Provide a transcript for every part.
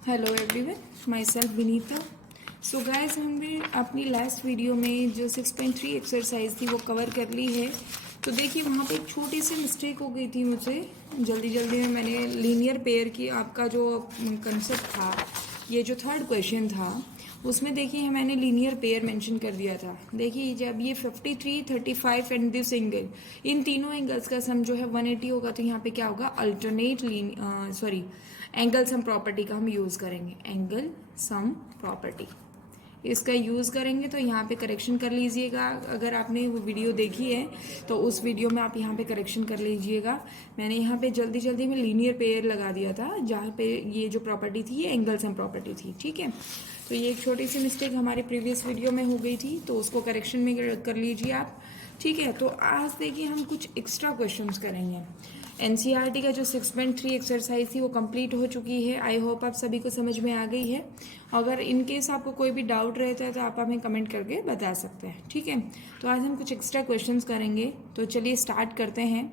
Hello everyone, my self Vinita. So guys, हमने अपनी last video में जो 6.3 एक्सरसाइज थी वो कवर कर ली है। तो देखिए वहाँ पे एक छोटी सी मिस्टेक हो गई थी मुझसे। जल्दी जल्दी में मैंने लीनियर पेयर की आपका जो कंसेप्ट था, ये जो थर्ड क्वेश्चन था उसमें देखिए मैंने लीनियर पेयर मेंशन कर दिया था। देखिए जब ये 53, 35 एंड दिस एंगल, इन तीनों एंगल्स का सम जो है 180 होगा, तो यहाँ पे क्या होगा, अल्टरनेट एंगल सम प्रॉपर्टी का हम यूज़ करेंगे। एंगल सम प्रॉपर्टी इसका यूज़ करेंगे। तो यहाँ पे करेक्शन कर लीजिएगा। अगर आपने वो वीडियो देखी है तो उस वीडियो में आप यहाँ पे करेक्शन कर लीजिएगा। मैंने यहाँ पे जल्दी जल्दी में लीनियर पेयर लगा दिया था, जहाँ पे ये जो प्रॉपर्टी थी ये एंगल सम प्रॉपर्टी थी। ठीक है, तो ये एक छोटी सी मिस्टेक हमारी प्रीवियस वीडियो में हो गई थी, तो उसको करेक्शन में कर लीजिए आप। ठीक है, तो आज देखिए हम कुछ एक्स्ट्रा क्वेश्चंस करेंगे। एनसीईआरटी का जो 6.3 एक्सरसाइज थी वो कंप्लीट हो चुकी है। आई होप आप सभी को समझ में आ गई है। अगर इन केस आपको कोई भी डाउट रहता है तो आप हमें कमेंट करके बता सकते हैं। ठीक है, तो आज हम कुछ एक्स्ट्रा क्वेश्चंस करेंगे। तो चलिए स्टार्ट करते हैं।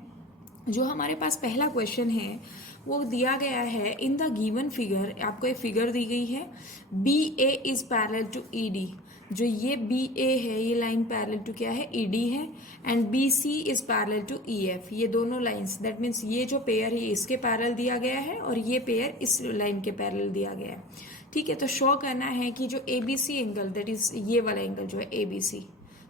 जो हमारे पास पहला क्वेश्चन है वो दिया गया है, इन द गिवन फिगर, आपको एक फिगर दी गई है, B A is parallel to E D. जो ये बी ए है ये लाइन पैरेलल टू क्या है, ई डी है, and B C is parallel to E F. ये दोनों लाइंस, दैट मीन्स ये जो पेयर है इसके पैरेलल दिया गया है और ये पेयर इस लाइन के पैरेलल दिया गया है। ठीक है, तो शो करना है कि जो A B C angle, that is ये वाला एंगल जो है ए बी सी,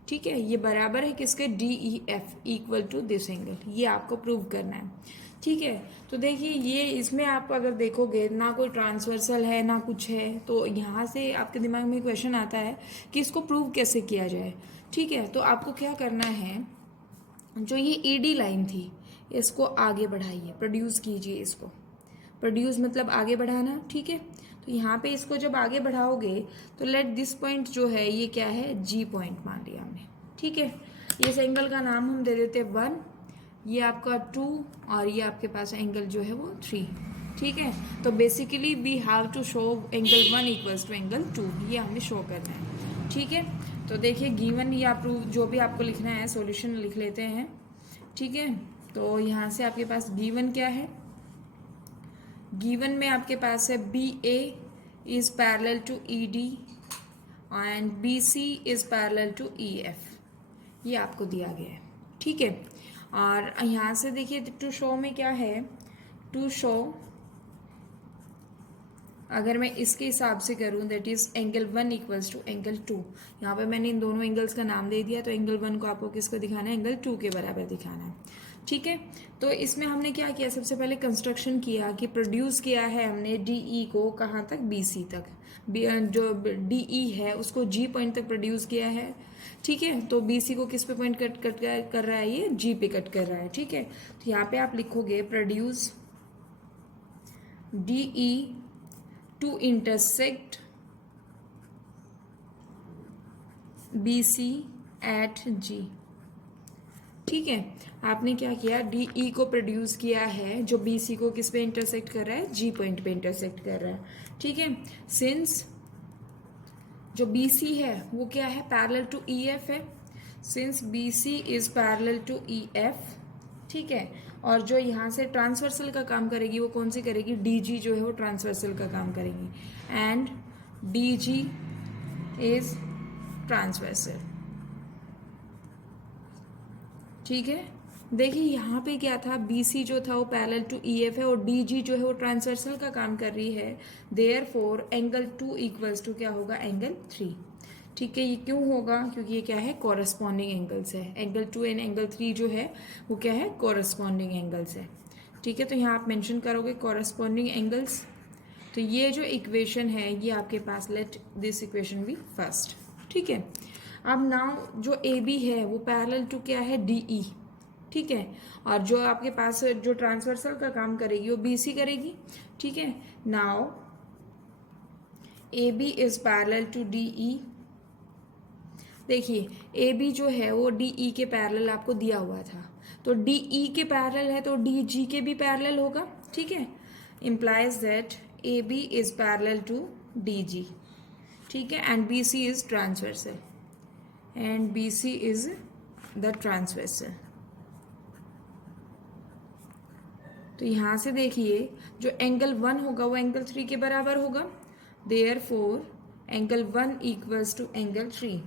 ठीक है, ये बराबर है किसके, D E F equal to this angle. ये आपको प्रूव करना है। ठीक है, तो देखिए ये इसमें आप अगर देखोगे ना कोई ट्रांसवर्सल है ना कुछ है, तो यहाँ से आपके दिमाग में क्वेश्चन आता है कि इसको प्रूव कैसे किया जाए। ठीक है, तो आपको क्या करना है, जो ये ईडी लाइन थी इसको आगे बढ़ाइए, प्रोड्यूस कीजिए इसको। प्रोड्यूस मतलब आगे बढ़ाना। ठीक है, तो यहाँ पे इसको जब आगे बढ़ाओगे तो लेट दिस पॉइंट जो है ये क्या है, जी पॉइंट मान लिया हमने। ठीक है, इस एंगल का नाम हम दे देते हैं 1, ये आपका 2, और ये आपके पास एंगल जो है वो 3। ठीक है, तो basically we have to show angle 1 equals to angle 2, ये हमें शो करना है। ठीक है, तो देखिए गिवन या प्रूव जो भी आपको लिखना है, सॉल्यूशन लिख लेते हैं। ठीक है, तो यहाँ से आपके पास गिवन क्या है, गिवन में आपके पास है B A is parallel to E D and B C is parallel to E F, ये आपको दिया गया है। ठीक है, और यहाँ से देखिए टू शो में क्या है, टू शो अगर मैं इसके हिसाब से करूँ, that is angle 1 equals to angle 2। यहाँ पे मैंने इन दोनों एंगल्स का नाम दे दिया, तो एंगल 1 को आपको किसको दिखाना है, एंगल 2 के बराबर दिखाना है। ठीक है, तो इसमें हमने क्या किया, सबसे पहले कंस्ट्रक्शन किया कि प्रोड्यूस किया है हमने डीई को कहाँ तक, बीसी तक। जो डीई है उसको जी पॉइंट तक प्रोड्यूस किया है। ठीक है, तो बीसी को किस पे पॉइंट कट कर रहा है, ये जी पे कट कर रहा है। ठीक है, तो यहाँ पे आप लिखोगे produce DE to intersect BC at G। ठीक है, आपने क्या किया, DE को प्रोड्यूस किया है जो BC को किस पे इंटरसेक्ट कर रहा है, G पॉइंट पे इंटरसेक्ट कर रहा है। ठीक है, सिंस जो BC है वो क्या है, पैरेलल टू EF है, since BC is parallel to EF। ठीक है, और जो यहाँ से ट्रांसवर्सल का काम करेगी वो कौन सी करेगी, DG जो है वो ट्रांसवर्सल का काम करेगी, एंड DG इज ट्रांसवर्सल। ठीक है, देखिए यहाँ पे क्या था, BC जो था वो पैरेलल टू EF है और DG जो है वो ट्रांसवर्सल का काम कर रही है। देयरफॉर एंगल 2 इक्वल्स टू क्या होगा, एंगल 3। ठीक है, ये क्यों होगा, क्योंकि ये क्या है, कॉरस्पॉन्डिंग एंगल्स है। एंगल 2 एंड एंगल 3 जो है वो क्या है, कॉरस्पॉन्डिंग एंगल्स है। ठीक है, तो यहाँ आप मेंशन करोगे कॉरस्पॉन्डिंग एंगल्स। तो ये जो इक्वेशन है ये आपके पास, let this equation be first. ठीक है, अब नाउ जो ए बी है वो पैरेलल टू क्या है, डी ई। ठीक है, और जो आपके पास जो ट्रांसवर्सल का काम करेगी वो बी सी करेगी। ठीक है, now A B is parallel to D E. देखिए ए बी जो है वो डी ई के पैरेलल आपको दिया हुआ था, तो डी ई के पैरेलल है तो डी जी के भी पैरेलल होगा। ठीक है, implies that AB is parallel to DG। ठीक है, and BC is transversal, and BC is the transversal। तो यहाँ से देखिए जो एंगल 1 होगा वो एंगल 3 के बराबर होगा, therefore angle 1 equals to angle 3।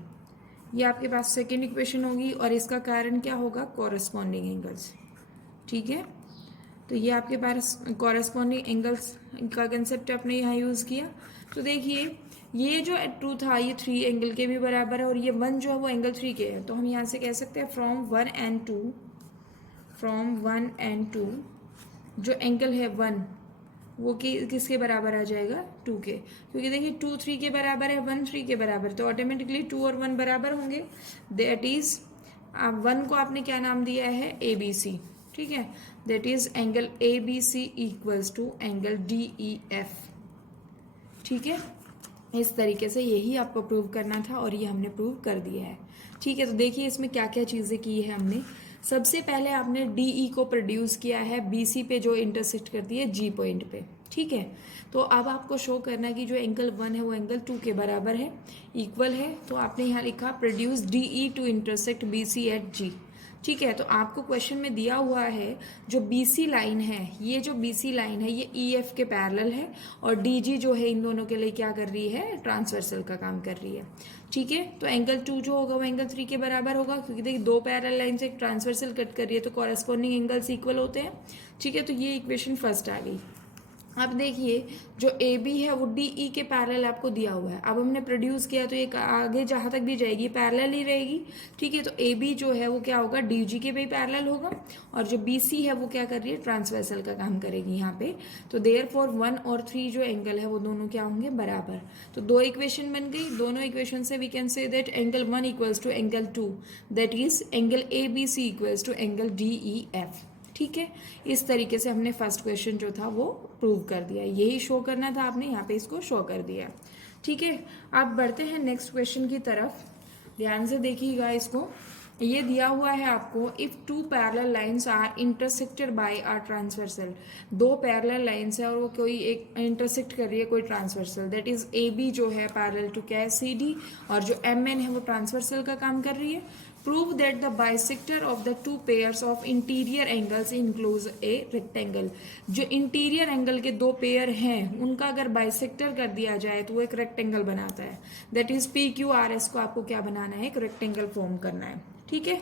ये आपके पास सेकेंड इक्वेशन होगी और इसका कारण क्या होगा, कॉरस्पॉन्डिंग एंगल्स। ठीक है, तो ये आपके पास कॉरस्पॉन्डिंग एंगल्स का कंसेप्ट आपने यहाँ यूज़ किया। तो देखिए ये जो 2 था ये 3 एंगल के भी बराबर है और ये 1 जो है वो एंगल 3 के है। तो हम यहाँ से कह सकते हैं फ्रॉम 1 एंड 2 जो एंगल है 1 वो किसके बराबर आ जाएगा, 2 के। क्योंकि देखिए 2 3 के बराबर है, 1 3 के बराबर, तो ऑटोमेटिकली 2 और 1 बराबर होंगे। दैट इज 1 को आपने क्या नाम दिया है, ए बी सी। ठीक है, that is angle A B C equals to angle D E F. ठीक है, इस तरीके से यही आपको प्रूव करना था और ये हमने प्रूव कर दिया है। ठीक है, तो देखिए इसमें क्या क्या चीज़ें की है हमने। सबसे पहले आपने डीई को प्रोड्यूस किया है बीसी पे जो इंटरसेक्ट करती है जी पॉइंट पे। ठीक है, तो अब आपको शो करना है कि जो एंगल 1 है वो एंगल 2 के बराबर है, इक्वल है। तो आपने यहाँ लिखा produce DE to intersect BC at G. ठीक है, तो आपको क्वेश्चन में दिया हुआ है जो बीसी लाइन है, ये जो बीसी लाइन है ये ईएफ के पैरेलल है और डीजी जो है इन दोनों के लिए क्या कर रही है, ट्रांसवर्सल का काम कर रही है। ठीक है, तो एंगल 2 जो होगा वो एंगल 3 के बराबर होगा, क्योंकि देखिए 2 पैरेलल लाइन से एक ट्रांसवर्सल कट कर रही है तो कॉरेस्पॉन्डिंग एंगल्स इक्वल होते हैं। ठीक है, तो ये इक्वेशन फर्स्ट आ गई। अब देखिए जो ए बी है वो डी ई के पैरेलल आपको दिया हुआ है। अब हमने प्रोड्यूस किया तो ये आगे जहाँ तक भी जाएगी पैरेलल ही रहेगी। ठीक है, तो ए बी जो है वो क्या होगा, डी जी के भी पैरेलल होगा और जो बी सी है वो क्या कर रही है, ट्रांसवर्सल का काम करेगी यहाँ पे। तो देयरफॉर 1 और 3 जो एंगल है वो दोनों क्या होंगे, बराबर। तो 2 इक्वेशन बन गई, दोनों इक्वेशन से we can say that angle 1 equals to angle 2, that is angle A B C equals to angle D E F. ठीक है, इस तरीके से हमने फर्स्ट क्वेश्चन जो था वो प्रूव कर दिया। यही शो करना था आपने, यहाँ पे इसको शो कर दिया। ठीक है, अब बढ़ते हैं नेक्स्ट क्वेश्चन की तरफ। ध्यान से देखिएगा इसको। ये दिया हुआ है आपको, if 2 parallel lines are intersected by are transversal. 2 parallel lines है और वो कोई एक इंटरसेक्ट कर रही है कोई transversal, that is A B जो है पैरेलल टू क्या है, सी डी, और जो एम एन है वो ट्रांसवर्सल का काम कर रही है। Prove that the bisector of the 2 pairs of interior angles includes a rectangle। जो इंटीरियर एंगल के 2 पेयर हैं उनका अगर बाइसेक्टर कर दिया जाए तो वो एक रेक्टेंगल बनाता है। That is P Q R S को आपको क्या बनाना है, एक रेक्टेंगल फॉर्म करना है। ठीक है,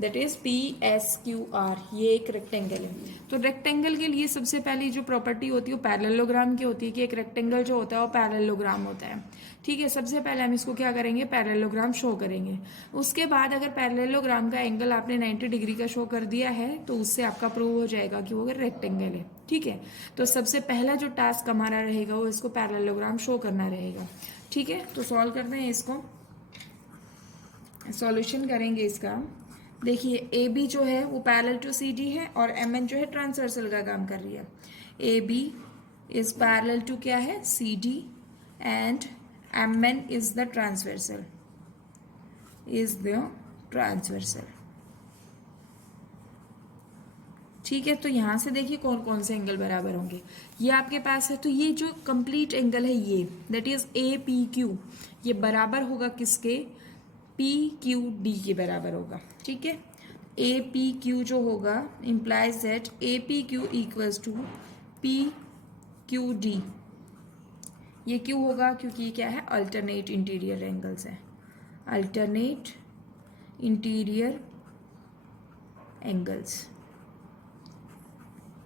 that is P S Q are, ये एक रेक्टेंगल है। तो रेक्टेंगल के लिए सबसे पहली जो प्रॉपर्टी होती है वो पैरेललोग्राम की होती है कि एक रेक्टेंगल जो होता है वो पैरेललोग्राम होता है। ठीक है, सबसे पहले हम इसको क्या करेंगे, पैरेललोग्राम शो करेंगे। उसके बाद अगर पैरेललोग्राम का एंगल आपने 90 डिग्री का शो कर दिया है तो उससे आपका प्रूव हो जाएगा कि वो रेक्टेंगल है। ठीक है, तो सबसे पहला जो टास्क हमारा रहेगा वो इसको पैरेललोग्राम शो करना रहेगा। ठीक है, तो सॉल्व करते हैं इसको, सॉल्यूशन करेंगे इसका। देखिए ए बी जो है वो पैरेलल टू सी डी है और एम एन जो है ट्रांसवर्सल का काम कर रही है। A B is parallel to क्या है, C D, and M N is the transversal, ठीक है, तो यहां से देखिए कौन कौन से एंगल बराबर होंगे, ये आपके पास है। तो ये जो कंप्लीट एंगल है ये, that is A P Q, ये बराबर होगा किसके, पी क्यू डी के बराबर होगा। ठीक है, ए पी क्यू जो होगा implies that A P Q equals to P Q D. ये क्यों होगा, क्योंकि ये क्या है, अल्टरनेट इंटीरियर एंगल्स है, अल्टरनेट इंटीरियर एंगल्स।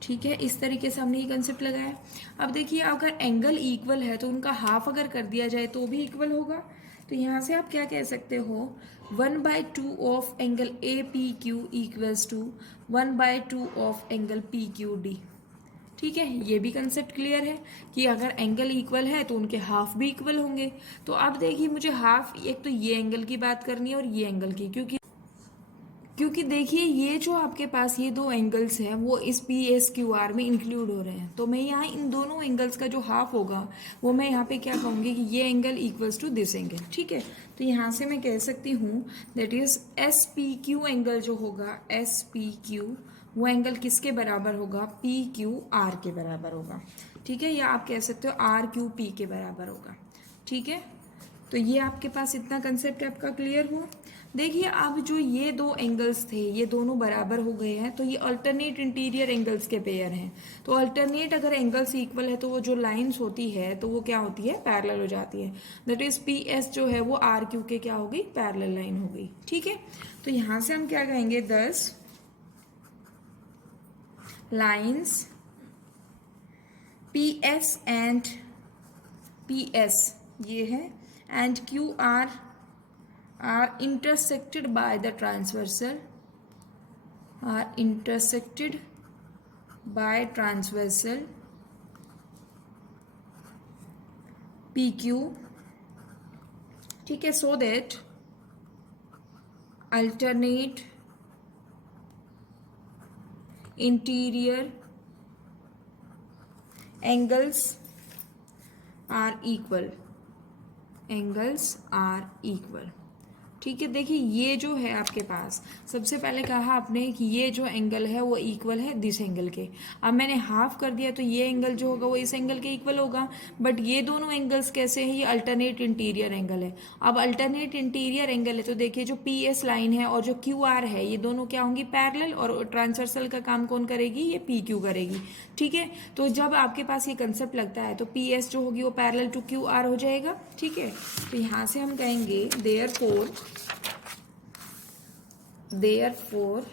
ठीक है, इस तरीके से हमने ये कंसेप्ट लगाया। अब देखिए अगर एंगल इक्वल है तो उनका हाफ अगर कर दिया जाए तो भी इक्वल होगा। तो यहाँ से आप क्या कह सकते हो, 1/2 of angle A P Q equals to 1/2 of angle P Q D. ठीक है, ये भी कंसेप्ट क्लियर है कि अगर एंगल इक्वल है तो उनके हाफ भी इक्वल होंगे। तो अब देखिए मुझे हाफ, एक तो ये एंगल की बात करनी है और ये एंगल की, क्योंकि देखिए ये जो आपके पास ये 2 एंगल्स हैं वो इस पी एस क्यू आर में इंक्लूड हो रहे हैं। तो मैं यहाँ इन दोनों एंगल्स का जो हाफ होगा वो मैं यहाँ पे क्या कहूँगी कि ये angle equals to this angle. ठीक है, तो यहाँ से मैं कह सकती हूँ that is S P Q angle जो होगा, एस पी क्यू, वो एंगल किसके बराबर होगा, पी क्यू आर के बराबर होगा। ठीक है, या आप कह सकते हो आर क्यू पी के बराबर होगा। ठीक है, तो ये आपके पास इतना कंसेप्ट आपका क्लियर हुआ। देखिए अब जो ये दो एंगल्स थे ये दोनों बराबर हो गए हैं, तो ये अल्टरनेट इंटीरियर एंगल्स के पेयर हैं। तो अल्टरनेट अगर एंगल्स इक्वल है तो वो जो लाइंस होती है तो वो क्या होती है, पैरेलल हो जाती है। दैट इज पी एस जो है वो आर क्यू के क्या हो गई, पैरेलल लाइन हो गई। ठीक है, तो यहां से हम क्या कहेंगे, 10 lines P S and P S ये है and Q R are intersected by the transversal PQ। ठीक है, so that alternate interior angles are equal। ठीक है, देखिए ये जो है आपके पास, सबसे पहले कहा आपने कि ये जो एंगल है वो इक्वल है दिस एंगल के। अब मैंने हाफ कर दिया तो ये एंगल जो होगा वो इस एंगल के इक्वल होगा। बट ये दोनों एंगल्स कैसे हैं, ये अल्टरनेट इंटीरियर एंगल है। अब अल्टरनेट इंटीरियर एंगल है तो देखिए जो पी एस लाइन है और जो क्यू आर है ये दोनों क्या होंगी, पैरेलल, और ट्रांसवर्सल का काम कौन करेगी, ये पी क्यू करेगी। ठीक है, तो जब आपके पास ये कंसेप्ट लगता है तो पी एस जो होगी वो पैरेलल टू क्यू आर हो जाएगा। ठीक है, तो यहां से हम कहेंगे देयरफॉर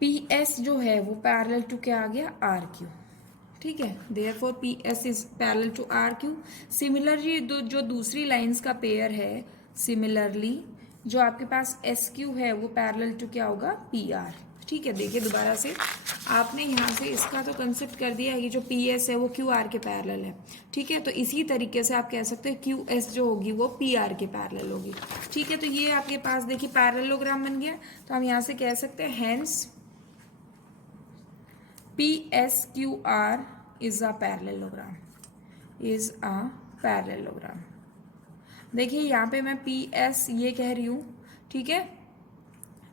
पी एस जो है वो पैरेलल टू क्या आ गया, आर क्यू। ठीक है, therefore P S is parallel to R Q. Similarly जो दूसरी लाइंस का पेयर है, सिमिलरली जो आपके पास एस क्यू है वो पैरेलल टू क्या होगा, पी आर। ठीक है, देखिए दोबारा से आपने यहाँ से इसका तो कंसेप्ट कर दिया है कि जो पी एस है वो क्यू आर के पैरेलल है। ठीक है, तो इसी तरीके से आप कह सकते हैं क्यू एस जो होगी वो पी आर के पैरेलल होगी। ठीक है, तो ये आपके पास देखिए पैरेललोग्राम बन गया। तो हम यहाँ से कह सकते हैं hence P S Q R is a parallelogram, देखिए यहाँ पे मैं पी एस ये कह रही हूँ, ठीक है,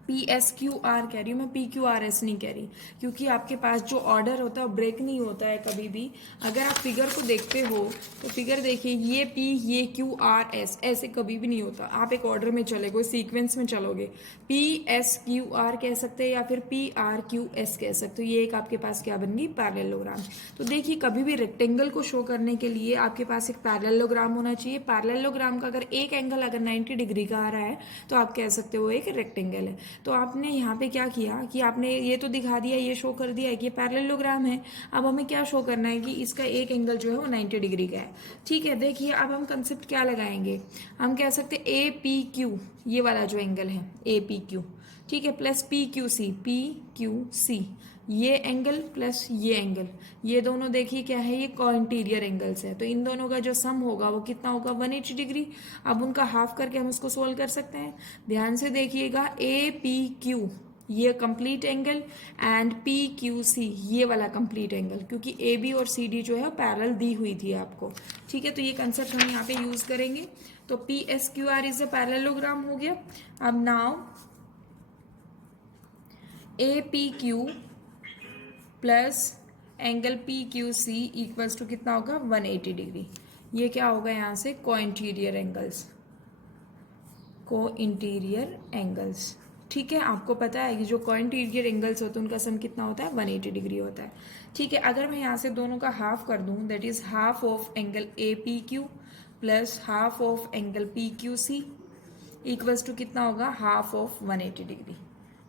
पी एस क्यू आर कह रही हूँ मैं, पी क्यू आर एस नहीं कह रही, क्योंकि आपके पास जो ऑर्डर होता है वो ब्रेक नहीं होता है कभी भी। अगर आप फिगर को देखते हो तो फिगर देखिए, ये पी ये क्यू आर एस ऐसे कभी भी नहीं होता। आप एक ऑर्डर में चलोगे, सीक्वेंस में चलोगे, पी एस क्यू आर कह सकते हैं या फिर पी आर क्यू एस कह सकते हो। ये एक आपके पास क्या बन गई, पैरेललोग्राम। तो देखिए कभी भी रेक्टेंगल को शो करने के लिए आपके पास एक पैरेललोग्राम होना चाहिए। पैरेललोग्राम का अगर एक एंगल अगर 90 डिग्री का आ रहा है तो आप कह सकते हो एक रेक्टेंगल है। तो आपने यहाँ पे क्या किया कि आपने ये तो दिखा दिया, ये शो कर दिया है कि ये पैरेललोग्राम है। अब हमें क्या शो करना है कि इसका एक एंगल जो है वो 90 डिग्री का है। ठीक है, देखिए अब हम कंसेप्ट क्या लगाएंगे, हम कह सकते हैं ए पी क्यू, ये वाला जो एंगल है ए पी क्यू, ठीक है, प्लस पी क्यू सी, ये एंगल प्लस ये एंगल, ये दोनों देखिए क्या है, ये कोइंटीरियर एंगल्स है। तो इन दोनों का जो सम होगा वो कितना होगा, 180 डिग्री। अब उनका हाफ करके हम इसको सोल्व कर सकते हैं। ध्यान से देखिएगा, ए पी क्यू ये complete angle and P Q C ये वाला कंप्लीट एंगल, क्योंकि ए बी और सी डी जो है पैरेलल दी हुई थी आपको। ठीक है, तो ये कंसेप्ट हम यहाँ पे यूज करेंगे। तो P S Q R is a parallelogram हो गया। अब now A P Q plus angle P Q C equals to कितना होगा, 180 डिग्री। ये क्या होगा यहाँ से, कोइंटीरियर एंगल्स। ठीक है, आपको पता है कि जो कोइंटीरियर एंगल्स होते हैं उनका सम कितना होता है, 180 डिग्री होता है। ठीक है, अगर मैं यहाँ से दोनों का हाफ कर दूं, that is half of angle A P Q plus half of angle P Q C equals to कितना होगा, हाफ ऑफ 180 डिग्री।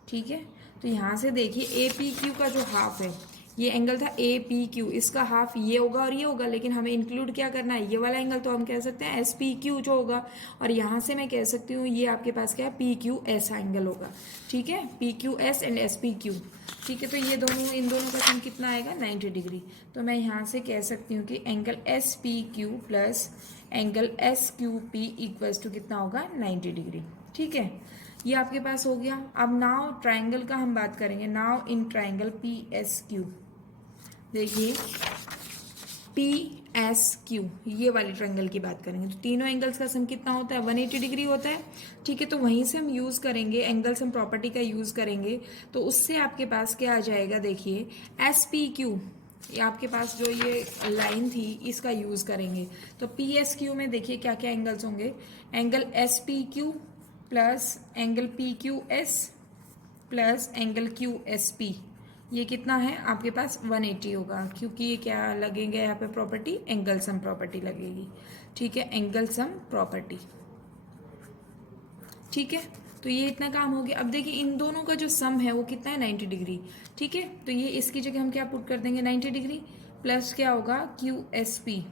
ठीक है, तो यहाँ से देखिए ए पी क्यू का जो हाफ है, ये एंगल था ए पी क्यू, इसका हाफ ये होगा और ये होगा, लेकिन हमें इंक्लूड क्या करना है, ये वाला एंगल, तो हम कह सकते हैं एस पी क्यू जो होगा। और यहाँ से मैं कह सकती हूँ ये आपके पास क्या है, पी क्यू एस एंगल होगा। ठीक है, P Q S and S P Q. ठीक है, तो ये दोनों, इन दोनों का सम कितना आएगा, 90 डिग्री। तो मैं यहाँ से कह सकती हूँ कि angle S P Q plus angle S Q P equals to कितना होगा, 90 डिग्री। ठीक है, ये आपके पास हो गया। अब नाउ ट्राइंगल का हम बात करेंगे। Now in triangle P S Q, देखिए पी एस क्यू ये वाली ट्राइंगल की बात करेंगे तो तीनों एंगल्स का सम कितना होता है, 180 डिग्री होता है। ठीक है, तो वहीं से हम यूज करेंगे एंगल सम प्रॉपर्टी का यूज करेंगे। तो उससे आपके पास क्या आ जाएगा, देखिए एस पी क्यू ये आपके पास जो ये लाइन थी इसका यूज़ करेंगे। तो पी एस क्यू में देखिए क्या क्या एंगल्स होंगे, angle S P Q plus angle P Q S plus angle Q S P, ये कितना है आपके पास 180 होगा, क्योंकि ये क्या लगेंगे यहाँ पे प्रॉपर्टी, एंगल सम प्रॉपर्टी लगेगी। ठीक है, एंगल सम प्रॉपर्टी। ठीक है, तो ये इतना काम हो गया। अब देखिए इन दोनों का जो सम है वो कितना है, 90 डिग्री। ठीक है, तो ये इसकी जगह हम क्या पुट कर देंगे, 90 डिग्री प्लस क्या होगा, Q S P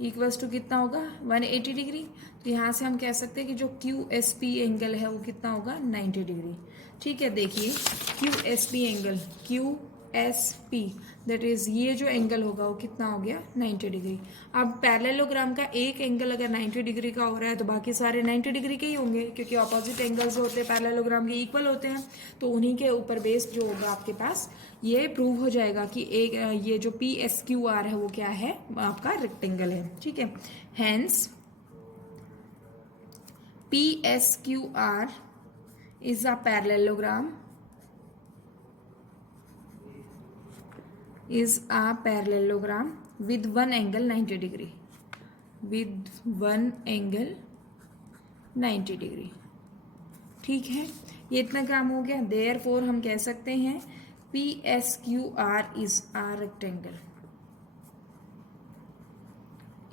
equals to कितना होगा, 180 डिग्री। तो यहाँ से हम कह सकते हैं कि जो क्यू एस पी एंगल है वो कितना होगा, 90 डिग्री। ठीक है, देखिए Q S P angle, Q S P that is ये जो एंगल होगा वो कितना हो गया, 90 डिग्री। अब पैरेललोग्राम का एक एंगल अगर 90 डिग्री का हो रहा है तो बाकी सारे 90 डिग्री के ही होंगे, क्योंकि ऑपोजिट एंगल्स जो होते हैं पैरेललोग्राम के इक्वल होते हैं। तो उन्हीं के ऊपर बेस्ड जो होगा आपके पास ये प्रूव हो जाएगा कि एक ये जो पी एस क्यू आर है वो क्या है, आपका रेक्टेंगल है। ठीक है, hence P S Q R is a parallelogram, is a parallelogram with one angle 90 degree, with one angle 90 degree। ठीक है, ये इतना काम हो गया। देयरफॉर हम कह सकते हैं P S Q R is a rectangle,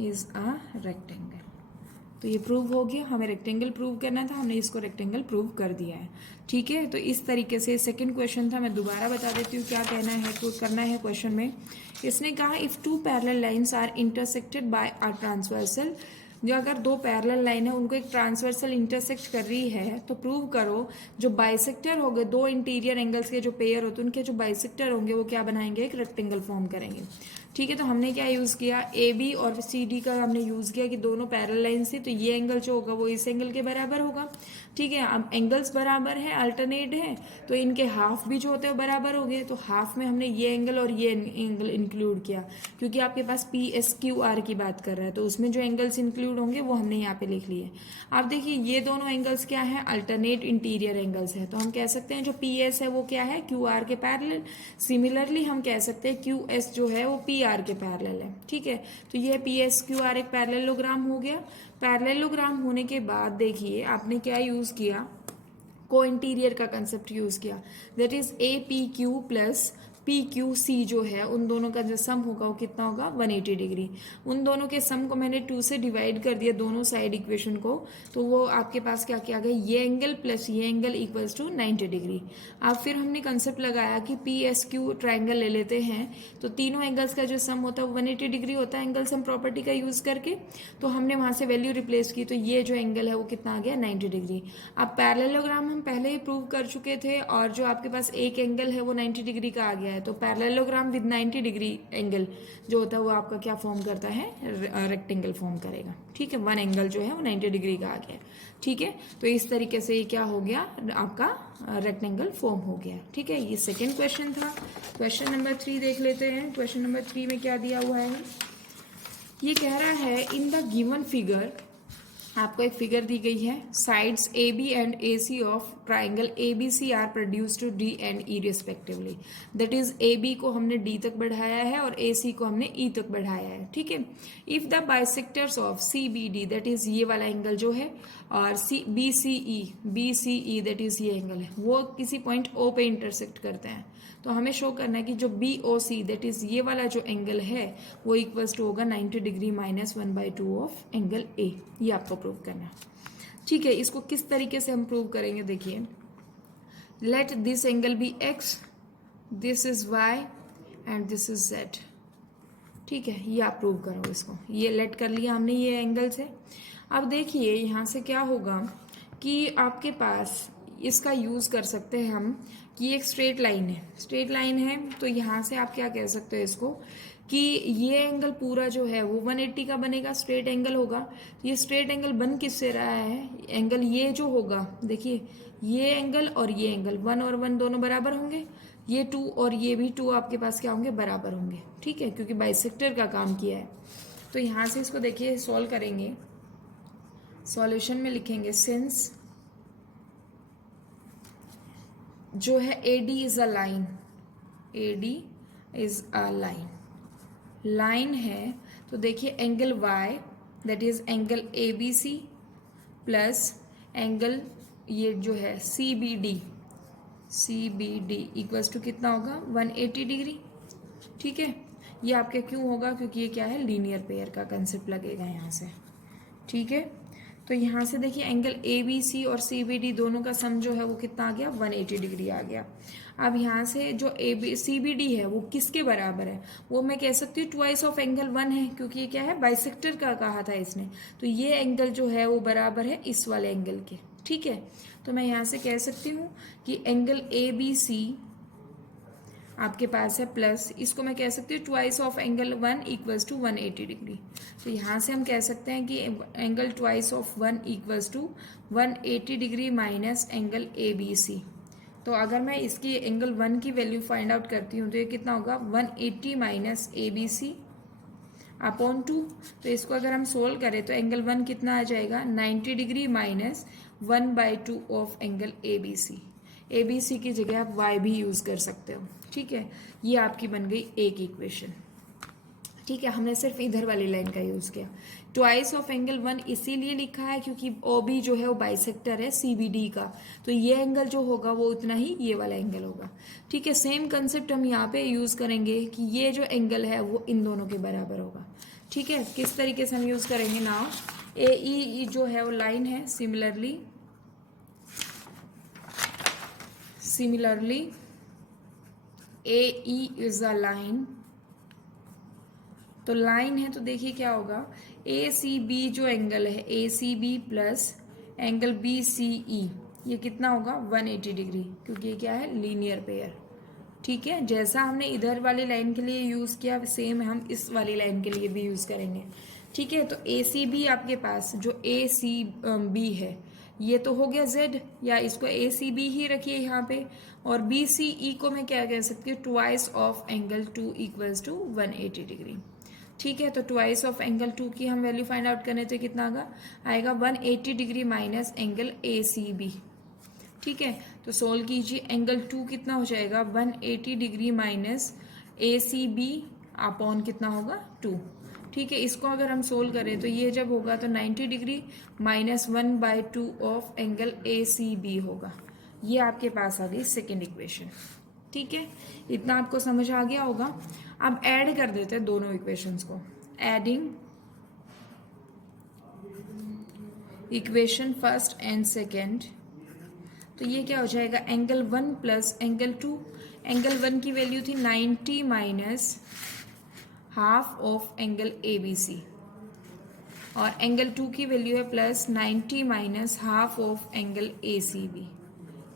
is a rectangle. तो ये प्रूव हो गया, हमें रेक्टेंगल प्रूव करना था, हमने इसको रेक्टेंगल प्रूव कर दिया है। ठीक है, तो इस तरीके से सेकंड क्वेश्चन था, मैं दोबारा बता देती हूँ क्या कहना है, तो करना है क्वेश्चन में। इसने कहा if two parallel lines are intersected by a transversal, जो अगर दो पैरेलल लाइन है उनको एक ट्रांसवर्सल इंटरसेक्ट कर रही है तो प्रूव करो जो बाइसेक्टर होंगे, दो इंटीरियर एंगल्स के जो पेयर होते हैं उनके जो बाइसेक्टर होंगे वो क्या बनाएंगे, एक रेक्टेंगल फॉर्म करेंगे। ठीक है, तो हमने क्या यूज़ किया, ए बी और सी डी का हमने यूज़ किया कि दोनों पैरेलल लाइन थी, तो ये एंगल जो होगा वो इस एंगल के बराबर होगा। ठीक है, अब एंगल्स बराबर है, अल्टरनेट है, तो इनके हाफ भी जो होते हैं बराबर हो गए। तो हाफ में हमने ये एंगल और ये एंगल इंक्लूड किया, क्योंकि आपके पास पी एस क्यू आर की बात कर रहा है, तो उसमें जो एंगल्स इंक्लूड होंगे वो हमने यहाँ पे लिख लिए। आप देखिए ये दोनों एंगल्स क्या है, अल्टरनेट इंटीरियर एंगल्स है, तो हम कह सकते हैं जो पी एस है वो क्या है, क्यू आर के पैरेलल। सिमिलरली हम कह सकते हैं क्यू एस जो है वो पी आर के पैरेलल है। ठीक है, तो ये पी एस क्यू आर एक पैरेललोग्राम हो गया। पैरेललोग्राम होने के बाद देखिए आपने क्या यूज़ किया, को इंटीरियर का कंसेप्ट यूज़ किया, that is A P Q plus P Q C जो है उन दोनों का जो सम होगा वो कितना होगा, 180 डिग्री। उन दोनों के सम को मैंने 2 से डिवाइड कर दिया दोनों साइड इक्वेशन को, तो वो आपके पास क्या क्या आ गया, ये एंगल प्लस ये एंगल इक्वल्स टू 90 डिग्री। अब फिर हमने कंसेप्ट लगाया कि पी एस क्यू ट्राइंगल ले लेते हैं, तो तीनों एंगल्स का जो सम होता है वो 180 डिग्री होता है एंगल सम प्रॉपर्टी का यूज़ करके। तो हमने वहाँ से वैल्यू रिप्लेस की, तो ये जो एंगल है वो कितना आ गया, 90 डिग्री। अब पैरेललोग्राम हम पहले ही प्रूव कर चुके थे, और जो आपके पास एक एंगल है वो 90 डिग्री का आ गया है, तो पैरेललोग्राम विद 90 डिग्री एंगल जो होता है वो आपका क्या फॉर्म करता है, रेक्टेंगल फॉर्म करेगा। ठीक है, वन एंगल जो है वो 90 डिग्री का आ गया। ठीक है, तो इस तरीके से ये क्या हो गया, आपका रेक्टेंगल फॉर्म हो गया। ठीक है, ये सेकेंड क्वेश्चन था। क्वेश्चन नंबर 3 देख लेते हैं। क्वेश्चन नंबर 3 में क्या दिया हुआ है, ये कह रहा है इन द गिवन फिगर, आपको एक फिगर दी गई है, sides A B and A C of triangle A B C are produce to D and E respectively. That is A B को हमने डी तक बढ़ाया है और ए सी को हमने ई तक बढ़ाया है। ठीक है, if the bisectors of C B D, that is ये वाला एंगल जो है, और C B C E that is ये एंगल है, वो किसी पॉइंट ओ पे इंटरसेक्ट करते हैं, तो हमें शो करना है कि जो B O C that is ये वाला जो एंगल है वो इक्वल्स टू होगा 90 degree minus 1/2 of angle A. ये आपको प्रूव करना है। ठीक है, इसको किस तरीके से हम प्रूव करेंगे, देखिए, let this angle be X, this is Y and this is Z. ठीक है, ये आप प्रूव करो इसको, ये लेट कर लिया हमने ये एंगल से। अब देखिए यहाँ से क्या होगा कि आपके पास इसका यूज़ कर सकते हैं हम कि एक स्ट्रेट लाइन है, स्ट्रेट लाइन है, तो यहाँ से आप क्या कह सकते हो इसको कि ये एंगल पूरा जो है वो 180 का बनेगा, स्ट्रेट एंगल होगा। ये स्ट्रेट एंगल बन किससे रहा है, एंगल ये जो होगा, देखिए ये एंगल और ये एंगल 1 और 1 दोनों बराबर होंगे, ये 2 और ये भी 2 आपके पास क्या होंगे, बराबर होंगे। ठीक है, क्योंकि बाइसेक्टर का काम किया है। तो यहाँ से इसको देखिए सॉल्व करेंगे, सॉल्यूशन में लिखेंगे सिंस जो है AD is a line, AD is a line. Line है तो देखिए angle Y that is angle A B C plus angle ये जो है C B D equals to कितना होगा 180 डिग्री। ठीक है, ये आपके क्यों होगा, क्योंकि ये क्या है, लीनियर पेयर का कंसेप्ट लगेगा यहाँ से। ठीक है, तो यहाँ से देखिए एंगल ए बी सी और सी बी डी दोनों का सम जो है वो कितना आ गया, 180 डिग्री आ गया। अब यहाँ से जो A B C B D है वो किसके बराबर है, वो मैं कह सकती हूँ ट्वाइस ऑफ एंगल 1 है, क्योंकि ये क्या है, बाइसेक्टर का कहा था इसने। तो ये एंगल जो है वो बराबर है इस वाले एंगल के। ठीक है, तो मैं यहाँ से कह सकती हूँ कि एंगल ए बी सी आपके पास है प्लस, इसको मैं कह सकती हूँ twice of angle 1 equals to 180 degree. तो यहाँ से हम कह सकते हैं कि angle twice of 1 equals to 180 degree minus angle A B C. तो अगर मैं इसकी एंगल 1 की वैल्यू फाइंड आउट करती हूँ तो ये कितना होगा, 180 minus A B C upon 2। तो इसको अगर हम सोल्व करें तो एंगल 1 कितना आ जाएगा, 90 degree minus 1/2 of angle A B C. A B C की जगह आप वाई भी यूज़ कर सकते हो। ठीक है, ये आपकी बन गई एक इक्वेशन। ठीक है, हमने सिर्फ इधर वाली लाइन का यूज़ किया। ट्वाइस ऑफ एंगल 1 इसीलिए लिखा है क्योंकि ओ बी जो है वो बाइसेक्टर है सी बी डी का, तो ये एंगल जो होगा वो उतना ही ये वाला एंगल होगा। ठीक है, सेम कंसेप्ट हम यहाँ पे यूज़ करेंगे कि ये जो एंगल है वो इन दोनों के बराबर होगा। ठीक है, किस तरीके से हम यूज़ करेंगे ना, ए ई जो है वो लाइन है, similarly A E is a line. तो लाइन है तो देखिए क्या होगा, ए सी बी जो एंगल है A C B plus angle B C E, ये कितना होगा 180 डिग्री, क्योंकि ये क्या है, लीनियर पेयर। ठीक है, जैसा हमने इधर वाली लाइन के लिए यूज़ किया सेम हम इस वाली लाइन के लिए भी यूज़ करेंगे। ठीक है, तो ए सी बी आपके पास जो ए सी बी है ये तो हो गया z, या इसको ए सी बी ही रखिए यहाँ पे, और बी सी ई को मैं क्या कह सकती हूँ, twice of angle 2 equals to 180 degree. ठीक है, तो ट्वाइस ऑफ एंगल 2 की हम वैल्यू फाइंड आउट करने तो कितना आएगा 180 degree minus angle A C B. ठीक है, तो सोल्व कीजिए, एंगल 2 कितना हो जाएगा 180 डिग्री माइनस ए सी बी अपॉन कितना होगा 2। ठीक है, इसको अगर हम सोल्व करें तो ये जब होगा तो 90 degree minus 1/2 of angle A C B होगा। ये आपके पास आ गई सेकेंड इक्वेशन। ठीक है, इतना आपको समझ आ गया होगा। अब ऐड कर देते हैं दोनों इक्वेशंस को, adding equation first and second. तो ये क्या हो जाएगा, एंगल 1 प्लस एंगल 2। एंगल 1 की वैल्यू थी 90 minus half of angle A B C, और एंगल 2 की वैल्यू है plus 90 minus half of angle A C B.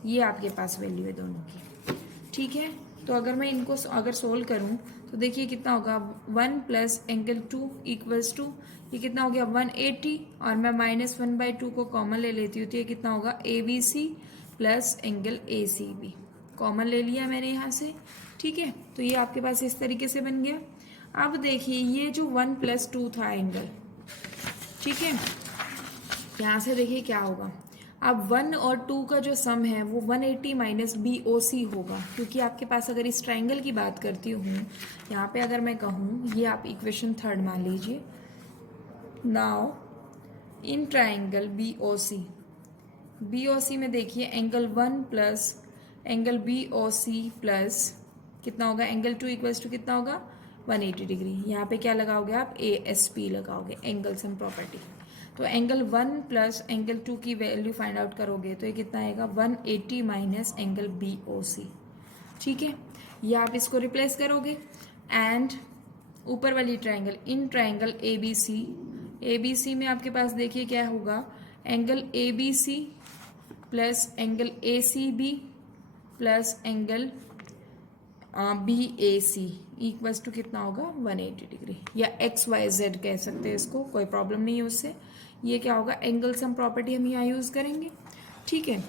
ये आपके पास वैल्यू है दोनों की। ठीक है, तो अगर मैं इनको अगर सोल्व करूं तो देखिए कितना होगा, 1 प्लस एंगल 2 इक्वल्स टू ये कितना हो गया 180, और मैं माइनस 1/2 को कॉमन ले लेती हूँ तो ये कितना होगा A B C plus angle A C B, common ले लिया मैंने यहाँ से। ठीक है, तो ये आपके पास इस तरीके से बन गया। अब देखिए ये जो 1 + 2 था एंगल, ठीक है, यहाँ से देखिए क्या होगा, अब 1 और 2 का जो सम है वो 180 माइनस बी ओ सी होगा, क्योंकि आपके पास अगर इस ट्राइंगल की बात करती हूँ यहाँ पे अगर मैं कहूँ, ये आप इक्वेशन 3 मान लीजिए। Now in triangle B O C में देखिए angle 1 plus angle B O C plus कितना होगा, एंगल 2 इक्वल्स टू कितना होगा 180 डिग्री। यहाँ पे क्या लगाओगे आप, ए एस पी लगाओगे, एंगल सम प्रॉपर्टी। तो एंगल 1 प्लस एंगल 2 की वैल्यू फाइंड आउट करोगे तो ये कितना आएगा 180 minus angle B O C. ठीक है, ये आप इसको रिप्लेस करोगे, एंड ऊपर वाली triangle in triangle A B C में आपके पास देखिए क्या होगा, angle A B C plus angle A C B plus angle B A C equals to कितना होगा 180 डिग्री, या एक्स वाई जेड कह सकते हैं इसको, कोई प्रॉब्लम नहीं है उससे। ये क्या होगा, एंगल सम प्रॉपर्टी हम यहाँ यूज़ करेंगे। ठीक है,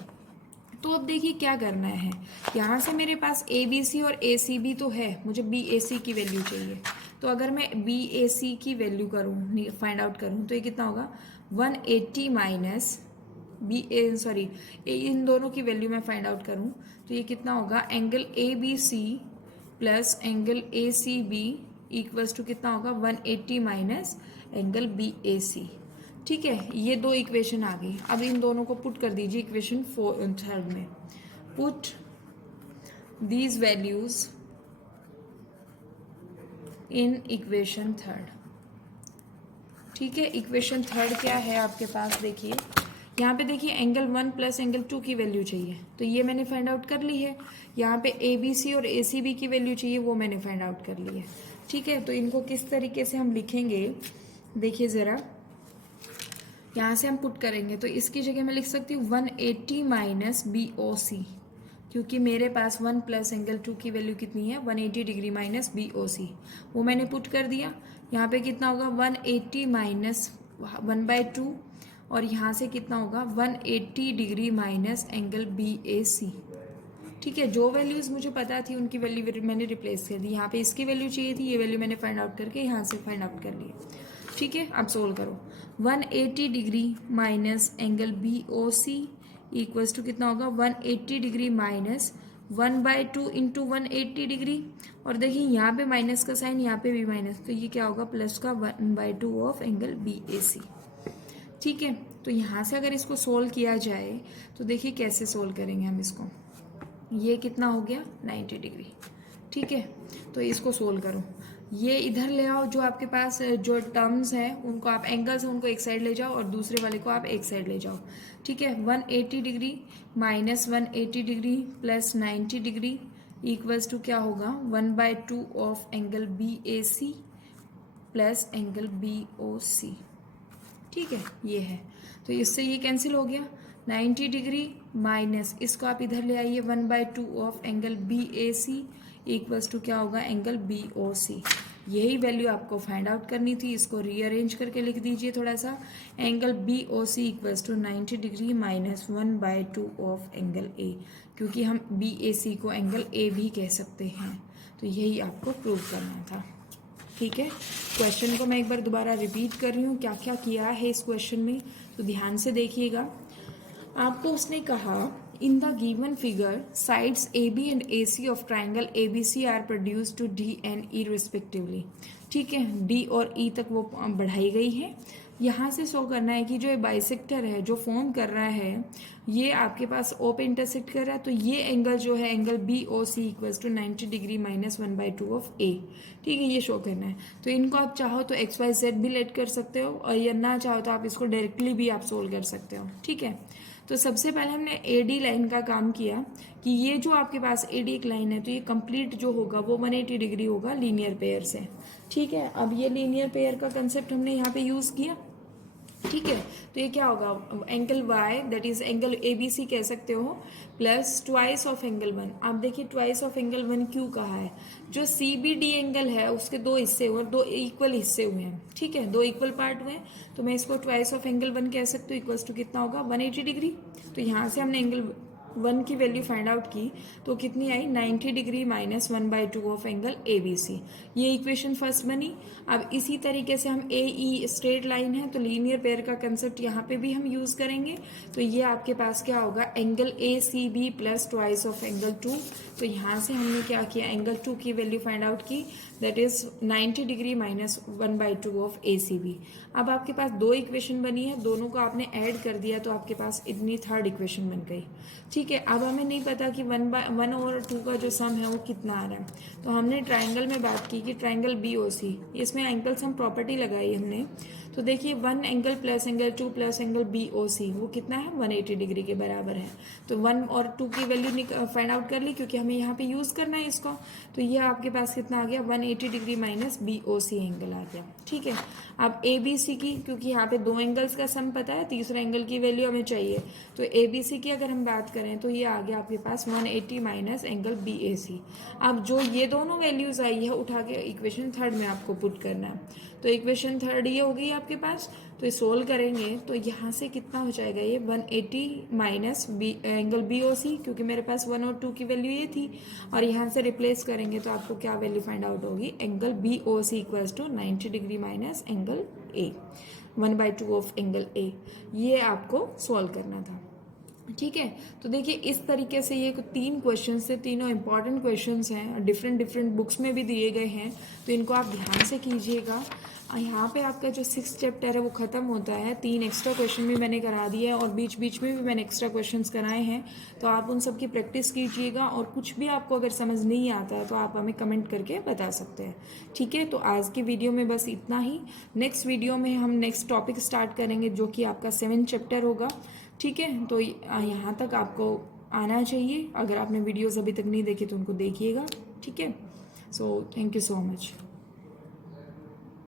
तो अब देखिए क्या करना है, यहाँ से मेरे पास ए बी सी और ए सी बी तो है, मुझे बी ए सी की वैल्यू चाहिए। तो अगर मैं बी ए सी की वैल्यू करूँ, फाइंड आउट करूँ, तो ये कितना होगा 180 माइनस इन दोनों की वैल्यू मैं फाइंड आउट करूँ तो ये कितना होगा, angle A B C plus angle A C B equals to कितना होगा 180 minus angle B A C. ठीक है, ये दो इक्वेशन आ गई। अब इन दोनों को पुट कर दीजिए इक्वेशन थर्ड में। Put these values in equation third. ठीक है, इक्वेशन थर्ड क्या है आपके पास, देखिए यहाँ पे देखिए एंगल 1 प्लस एंगल 2 की वैल्यू चाहिए, तो ये मैंने फाइंड आउट कर ली है। यहाँ पे ए बी सी और ए सी बी की वैल्यू चाहिए, वो मैंने फाइंड आउट कर ली है। ठीक है, तो इनको किस तरीके से हम लिखेंगे देखिए ज़रा, यहाँ से हम पुट करेंगे तो इसकी जगह मैं लिख सकती हूँ 180 माइनस बी ओ सी, क्योंकि मेरे पास 1 प्लस एंगल 2 की वैल्यू कितनी है 180 degree minus B O C, वो मैंने पुट कर दिया। यहाँ पे कितना होगा 180 माइनस 1/2 और यहाँ से कितना होगा 180 degree minus angle B A C. ठीक है, जो वैल्यूज़ मुझे पता थी उनकी वैल्यू मैंने रिप्लेस कर दी। यहाँ पे इसकी वैल्यू चाहिए थी, ये वैल्यू मैंने फाइंड आउट करके यहाँ से फाइंड आउट कर ली। ठीक है, अब सोल्व करो। 180 degree minus angle B O C equals to कितना होगा 180 डिग्री माइनस 1/2 इंटू 180 डिग्री, और देखिए यहाँ पे माइनस का साइन, यहाँ पे भी माइनस, तो ये क्या होगा प्लस का 1/2 of angle B A C. ठीक है, तो यहाँ से अगर इसको सोल्व किया जाए तो देखिए कैसे सोल्व करेंगे हम इसको। ये कितना हो गया 90 डिग्री। ठीक है, तो इसको सोल्व करो, ये इधर ले आओ, जो आपके पास जो टर्म्स हैं उनको आप एंगल्स हैं उनको एक साइड ले जाओ और दूसरे वाले को आप एक साइड ले जाओ। ठीक है, 180 degree minus 180 degree plus 90 degree equals to क्या होगा 1/2 of angle B A C plus angle B O C. ठीक है, ये है, तो इससे ये कैंसिल हो गया। 90 डिग्री माइनस इसको आप इधर ले आइए 1/2 of angle B A C equals to क्या होगा एंगल बी ओ सी। यही वैल्यू आपको फाइंड आउट करनी थी, इसको रीअरेंज करके लिख दीजिए थोड़ा सा। Angle B O C equals to 90 degree minus 1/2 of angle A, क्योंकि हम बी ए सी को एंगल ए भी कह सकते हैं, तो यही आपको प्रूव करना था। ठीक है, क्वेश्चन को मैं एक बार दोबारा रिपीट कर रही हूँ, क्या क्या किया है इस क्वेश्चन में, तो ध्यान से देखिएगा। आपको उसने कहा in the given figure sides A B and A C of triangle A B C are produce to D and E respectively. ठीक है, डी और ई तक वो बढ़ाई गई है। यहाँ से शो करना है कि जो बाइसेक्टर है जो फॉर्म कर रहा है, ये आपके पास ओ पे इंटरसेक्ट कर रहा है, तो ये एंगल जो है angle B O C equals to 90 degree minus 1/2 of A. ठीक है, ये शो करना है। तो इनको आप चाहो तो एक्स वाई जेड भी लेट कर सकते हो, और या ना चाहो तो आप इसको डायरेक्टली भी आप सोल्व कर सकते हो। ठीक है, तो सबसे पहले हमने ए डी लाइन का काम किया कि ये जो आपके पास ए डी एक लाइन है, तो ये कंप्लीट जो होगा वो 180 डिग्री होगा लीनियर पेयर से। ठीक है, अब ये लीनियर पेयर का कंसेप्ट हमने यहाँ पे यूज़ किया। ठीक है, तो ये क्या होगा angle Y that is angle A B C कह सकते हो प्लस ट्वाइस ऑफ एंगल 1। आप देखिए ट्वाइस ऑफ एंगल 1 क्यों कहा है, जो सी बी डी एंगल है उसके दो हिस्से हुए, दो इक्वल हिस्से हुए हैं। ठीक है, दो इक्वल पार्ट हुए, तो मैं इसको ट्वाइस ऑफ एंगल 1 कह सकती हूँ, इक्वल्स टू कितना होगा 180 डिग्री। तो यहाँ से हमने एंगल 1 की वैल्यू फाइंड आउट की, तो कितनी आई 90 degree minus 1/2 of angle A B C. ये इक्वेशन फर्स्ट बनी। अब इसी तरीके से हम ए ई स्ट्रेट लाइन है, तो लीनियर पेयर का कंसेप्ट यहाँ पे भी हम यूज़ करेंगे। तो ये आपके पास क्या होगा angle A C B plus twice of angle 2। तो यहाँ से हमने क्या किया एंगल 2 की वैल्यू फाइंड आउट की, that is 90 degree minus 1/2 of A C B. अब आपके पास दो इक्वेशन बनी है, दोनों को आपने ऐड कर दिया तो आपके पास इतनी थर्ड इक्वेशन बन गई। ठीक है, अब हमें नहीं पता कि 1/2 का जो सम है वो कितना आ रहा है, तो हमने ट्राइंगल में बात की कि ट्राइंगल बी ओ सी, इसमें एंगल सम प्रॉपर्टी लगाई हमने। तो देखिए 1 angle plus angle 2 plus angle B O C वो कितना है 180 डिग्री के बराबर है। तो 1 और 2 की वैल्यू फाइंड आउट कर ली, क्योंकि हमें यहाँ पे यूज़ करना है इसको। तो ये आपके पास कितना आ गया 180 degree minus B O C angle आ गया। ठीक है, अब ए बी सी की, क्योंकि यहाँ पे दो एंगल्स का सम पता है, तीसरा एंगल की वैल्यू हमें चाहिए, तो ए बी सी की अगर हम बात करें तो ये आ गया आपके पास 180 माइनस एंगल बी ए सी। अब जो ये दोनों वैल्यूज आई है उठा के इक्वेशन थर्ड में आपको पुट करना है। तो इक्वेशन थर्ड ये हो गई आपके पास, तो ये सोल्व करेंगे तो यहाँ से कितना हो जाएगा ये 180 minus B angle B O C, क्योंकि मेरे पास 1 और 2 की वैल्यू ये थी, और यहाँ से रिप्लेस करेंगे तो आपको क्या वैल्यू फाइंड आउट होगी angle B O C equals to 90 degree minus angle A 1/2 of angle A. ये आपको सॉल्व करना था। ठीक है। तो देखिए इस तरीके से ये 3 क्वेश्चन थे, तीनों इंपॉर्टेंट क्वेश्चंस हैं, डिफरेंट डिफरेंट बुक्स में भी दिए गए हैं, तो इनको आप ध्यान से कीजिएगा। यहाँ पे आपका जो 6th चैप्टर है वो ख़त्म होता है। 3 एक्स्ट्रा क्वेश्चन भी मैंने करा दिए हैं और बीच बीच में भी मैंने एक्स्ट्रा क्वेश्चंस कराए हैं, तो आप उन सब की प्रैक्टिस कीजिएगा। और कुछ भी आपको अगर समझ नहीं आता है तो आप हमें कमेंट करके बता सकते हैं। ठीक है, तो आज की वीडियो में बस इतना ही। नेक्स्ट वीडियो में हम नेक्स्ट टॉपिक स्टार्ट करेंगे जो कि आपका 7th चैप्टर होगा। ठीक है, तो यहाँ तक आपको आना चाहिए। अगर आपने वीडियोस अभी तक नहीं देखे तो उनको देखिएगा। ठीक है, so thank you so much.